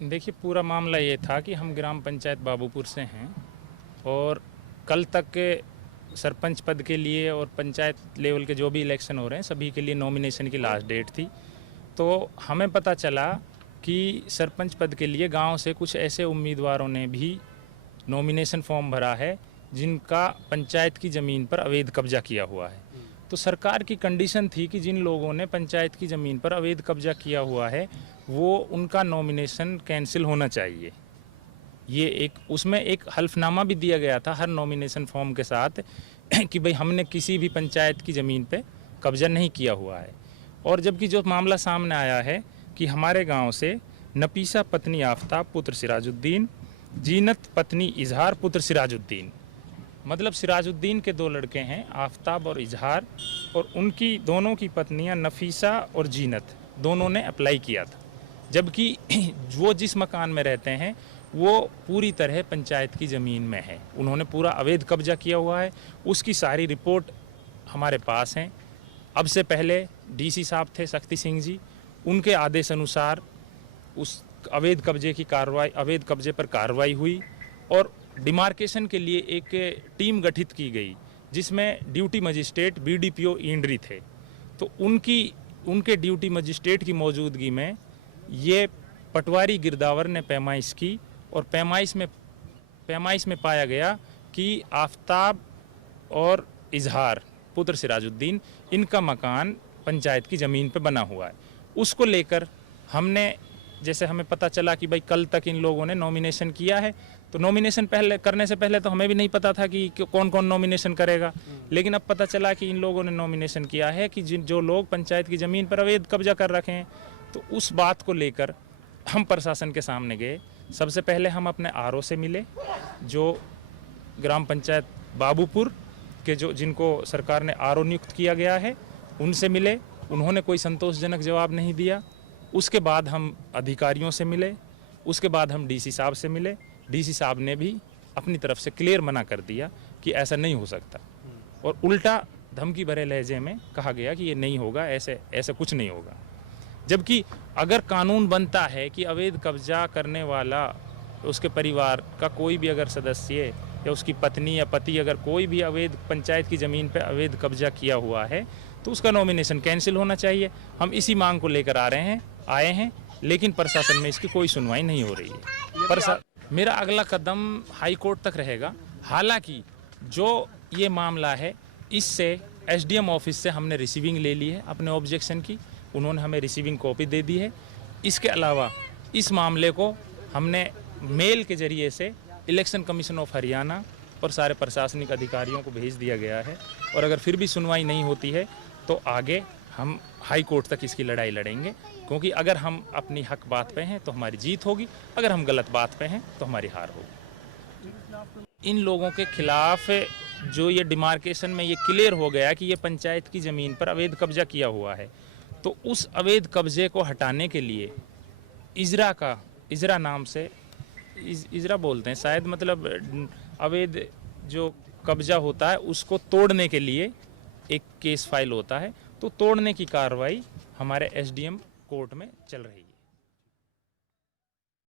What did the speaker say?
देखिए, पूरा मामला ये था कि हम ग्राम पंचायत बाबूपुर से हैं और कल तक के सरपंच पद के लिए और पंचायत लेवल के जो भी इलेक्शन हो रहे हैं सभी के लिए नॉमिनेशन की लास्ट डेट थी। तो हमें पता चला कि सरपंच पद के लिए गांव से कुछ ऐसे उम्मीदवारों ने भी नॉमिनेशन फॉर्म भरा है जिनका पंचायत की ज़मीन पर अवैध कब्जा किया हुआ है। तो सरकार की कंडीशन थी कि जिन लोगों ने पंचायत की ज़मीन पर अवैध कब्जा किया हुआ है वो उनका नॉमिनेशन कैंसिल होना चाहिए। ये उसमें एक हल्फनामा भी दिया गया था हर नॉमिनेशन फॉर्म के साथ कि भाई हमने किसी भी पंचायत की ज़मीन पे कब्जा नहीं किया हुआ है। और जबकि जो मामला सामने आया है कि हमारे गांव से नफीसा पत्नी आफताब पुत्र सिराजुद्दीन, जीनत पत्नी इजहार पुत्र सिराजुद्दीन, मतलब सिराजुद्दीन के दो लड़के हैं आफताब और इजहार, और उनकी दोनों की पत्नियां नफीसा और जीनत दोनों ने अप्लाई किया था। जबकि वो जिस मकान में रहते हैं वो पूरी तरह पंचायत की ज़मीन में है, उन्होंने पूरा अवैध कब्जा किया हुआ है। उसकी सारी रिपोर्ट हमारे पास हैं। अब से पहले डीसी साहब थे शक्ति सिंह जी, उनके आदेश अनुसार उस अवैध कब्जे पर कार्रवाई हुई और डिमार्केशन के लिए एक टीम गठित की गई जिसमें ड्यूटी मजिस्ट्रेट बीडीपीओ इंड्री थे। तो उनके ड्यूटी मजिस्ट्रेट की मौजूदगी में ये पटवारी गिरदावर ने पैमाइश की और पैमाइश में पाया गया कि आफताब और इजहार पुत्र सिराजुद्दीन इनका मकान पंचायत की ज़मीन पे बना हुआ है। उसको लेकर जैसे हमें पता चला कि भाई कल तक इन लोगों ने नॉमिनेशन किया है, तो नॉमिनेशन करने से पहले तो हमें भी नहीं पता था कि कौन कौन नॉमिनेशन करेगा। लेकिन अब पता चला कि इन लोगों ने नॉमिनेशन किया है कि जो लोग पंचायत की ज़मीन पर अवैध कब्जा कर रखे हैं। तो उस बात को लेकर हम प्रशासन के सामने गए। सबसे पहले हम अपने आरओ से मिले जो ग्राम पंचायत बाबूपुर के जिनको सरकार ने आरओ नियुक्त किया गया है, उनसे मिले। उन्होंने कोई संतोषजनक जवाब नहीं दिया। उसके बाद हम अधिकारियों से मिले, उसके बाद हम डीसी साहब से मिले। डीसी साहब ने भी अपनी तरफ से क्लियर मना कर दिया कि ऐसा नहीं हो सकता, और उल्टा धमकी भरे लहजे में कहा गया कि ये नहीं होगा, ऐसे कुछ नहीं होगा। जबकि अगर कानून बनता है कि अवैध कब्जा करने वाला उसके परिवार का कोई भी अगर सदस्य या उसकी पत्नी या पति अगर कोई भी अवैध पंचायत की ज़मीन पर अवैध कब्जा किया हुआ है तो उसका नॉमिनेशन कैंसिल होना चाहिए। हम इसी मांग को लेकर आए हैं, लेकिन प्रशासन में इसकी कोई सुनवाई नहीं हो रही है। मेरा अगला कदम हाई कोर्ट तक रहेगा। हालांकि जो ये मामला है इससे एसडीएम ऑफिस से हमने रिसीविंग ले ली है अपने ऑब्जेक्शन की, उन्होंने हमें रिसीविंग कॉपी दे दी है। इसके अलावा इस मामले को हमने मेल के जरिए से इलेक्शन कमीशन ऑफ हरियाणा और सारे प्रशासनिक अधिकारियों को भेज दिया गया है, और अगर फिर भी सुनवाई नहीं होती है तो आगे हम हाई कोर्ट तक इसकी लड़ाई लड़ेंगे। क्योंकि अगर हम अपनी हक बात पे हैं तो हमारी जीत होगी, अगर हम गलत बात पे हैं तो हमारी हार होगी। इन लोगों के खिलाफ जो ये डिमार्केशन में ये क्लियर हो गया कि ये पंचायत की ज़मीन पर अवैध कब्जा किया हुआ है, तो उस अवैध कब्जे को हटाने के लिए इजरा नाम से इजरा बोलते हैं शायद, मतलब अवैध जो कब्जा होता है उसको तोड़ने के लिए एक केस फाइल होता है, तो तोड़ने की कार्रवाई हमारे एसडीएम कोर्ट में चल रही है।